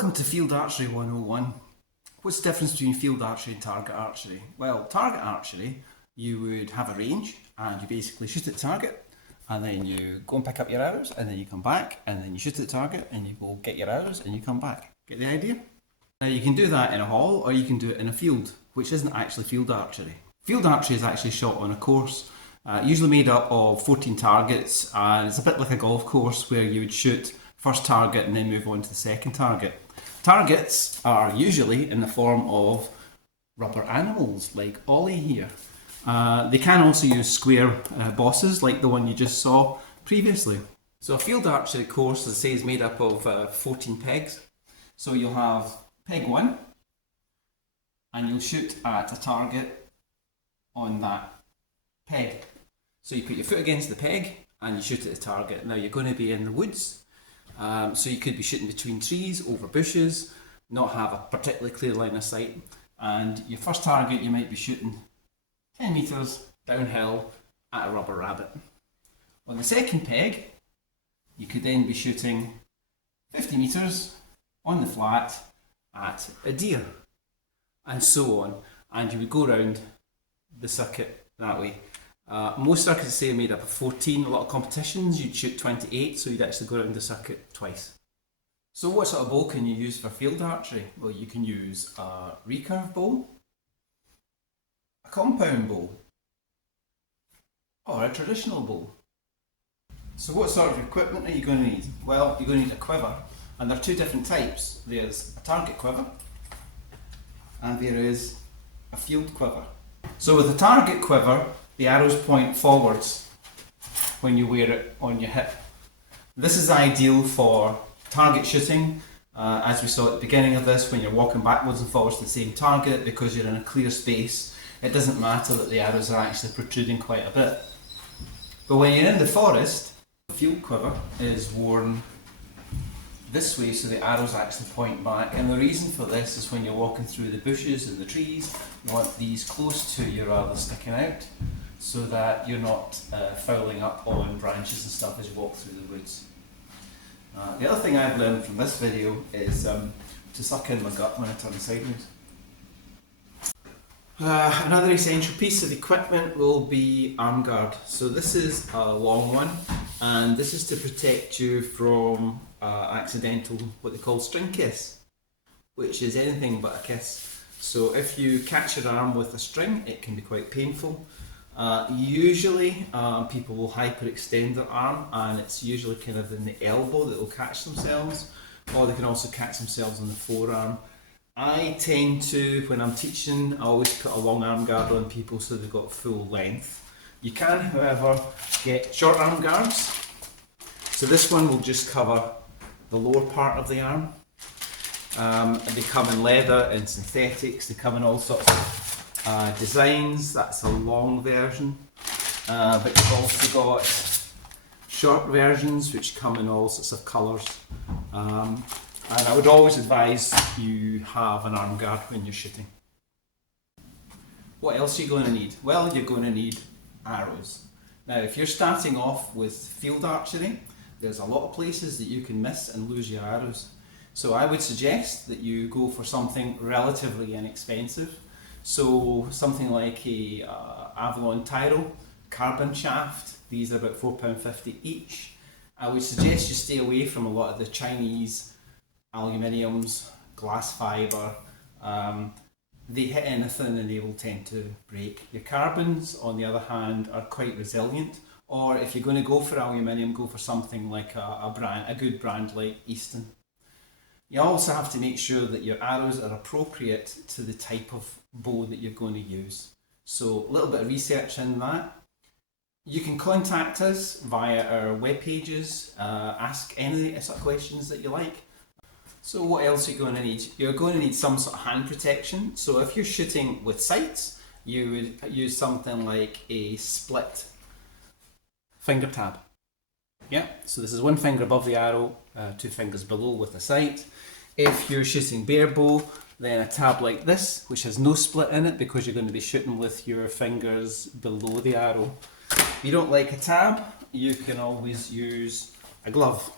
Welcome to Field Archery 101. What's the difference between field archery and target archery? Well, target archery, you would have a range and you basically shoot at the target and then you go and pick up your arrows and then you come back and then you shoot at the target and you go get your arrows and you come back. Get the idea? Now you can do that in a hall or you can do it in a field, which isn't actually field archery. Field archery is actually shot on a course, usually made up of 14 targets, and it's a bit like a golf course where you would shoot first target and then move on to the second target. Targets are usually in the form of rubber animals like Ollie here. They can also use square bosses like the one you just saw previously. So a field archery course, as I say, is made up of 14 pegs. So you'll have peg 1 and you'll shoot at a target on that peg. So you put your foot against the peg and you shoot at the target. Now you're going to be in the woods. So you could be shooting between trees, over bushes, not have a particularly clear line of sight, and your first target you might be shooting 10 metres downhill at a rubber rabbit. On the second peg, you could then be shooting 50 metres on the flat at a deer, and so on, and you would go around the circuit that way. Most circuits say are made up of 14. A lot of competitions you'd shoot 28, so you'd actually go around the circuit twice. So what sort of bow can you use for field archery? Well, you can use a recurve bow, a compound bow, or a traditional bow. So what sort of equipment are you going to need? Well, you're going to need a quiver, and there are two different types. There's a target quiver, and there is a field quiver. So with a target quiver, the arrows point forwards when you wear it on your hip. This is ideal for target shooting, as we saw at the beginning of this, when you're walking backwards and forwards to the same target because you're in a clear space. It doesn't matter that the arrows are actually protruding quite a bit. But when you're in the forest, the field quiver is worn this way so the arrows actually point back, and the reason for this is when you're walking through the bushes and the trees, you want these close to you rather than sticking out, so that you're not fouling up on branches and stuff as you walk through the woods. The other thing I've learned from this video is to suck in my gut when I turn sideways. Another essential piece of equipment will be arm guard. So this is a long one, and this is to protect you from accidental, what they call string kiss, which is anything but a kiss. So if you catch your arm with a string, it can be quite painful. Usually people will hyperextend their arm, and it's usually kind of in the elbow that they'll catch themselves, or they can also catch themselves on the forearm. I tend to, when I'm teaching, I always put a long arm guard on people so they've got full length. You can, however, get short arm guards. So this one will just cover the lower part of the arm. They come in leather and synthetics, they come in all sorts of designs. That's a long version, but you've also got short versions which come in all sorts of colours, and I would always advise you have an arm guard when you're shooting. What else are you going to need? Well, you're going to need arrows. Now if you're starting off with field archery, there's a lot of places that you can miss and lose your arrows, so I would suggest that you go for something relatively inexpensive. So something like a Avalon Tyro carbon shaft. These are about £4.50 each. I would suggest you stay away from a lot of the Chinese aluminiums, glass fibre. They hit anything and they will tend to break. Your carbons, on the other hand, are quite resilient. Or if you're going to go for aluminium, go for something like a good brand like Easton. You also have to make sure that your arrows are appropriate to the type of bow that you're going to use. So a little bit of research in that. You can contact us via our web pages, ask any sort of questions that you like. So what else are you going to need? You're going to need some sort of hand protection. So if you're shooting with sights, you would use something like a split finger tab. Yeah, so this is one finger above the arrow, 2 fingers below with the sight. If you're shooting bare bow, then a tab like this, which has no split in it because you're going to be shooting with your fingers below the arrow. If you don't like a tab, you can always use a glove.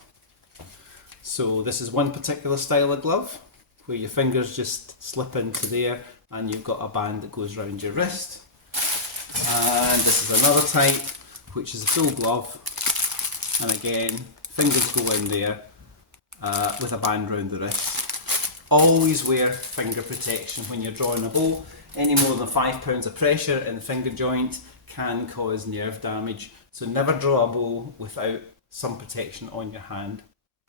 So this is one particular style of glove where your fingers just slip into there and you've got a band that goes around your wrist. And this is another type which is a full glove, and again fingers go in there with a band round the wrist. Always wear finger protection when you're drawing a bow. Any more than 5 pounds of pressure in the finger joint can cause nerve damage, so never draw a bow without some protection on your hand.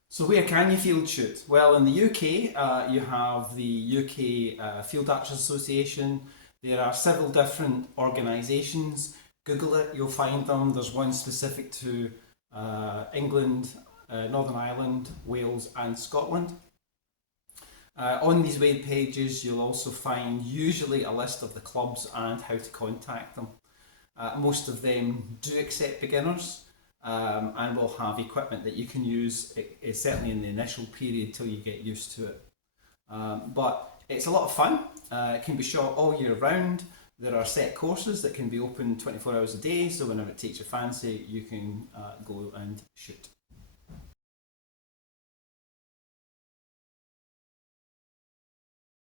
So where can you field shoot? Well, in the UK you have the UK Field Archers Association. There are several different organisations. Google it, you'll find them. There's one specific to England, Northern Ireland, Wales and Scotland. On these web pages you'll also find usually a list of the clubs and how to contact them. Most of them do accept beginners and will have equipment that you can use, certainly in the initial period till you get used to it. But it's a lot of fun. It can be shot all year round. There are set courses that can be open 24 hours a day, so whenever it takes your fancy you can go and shoot.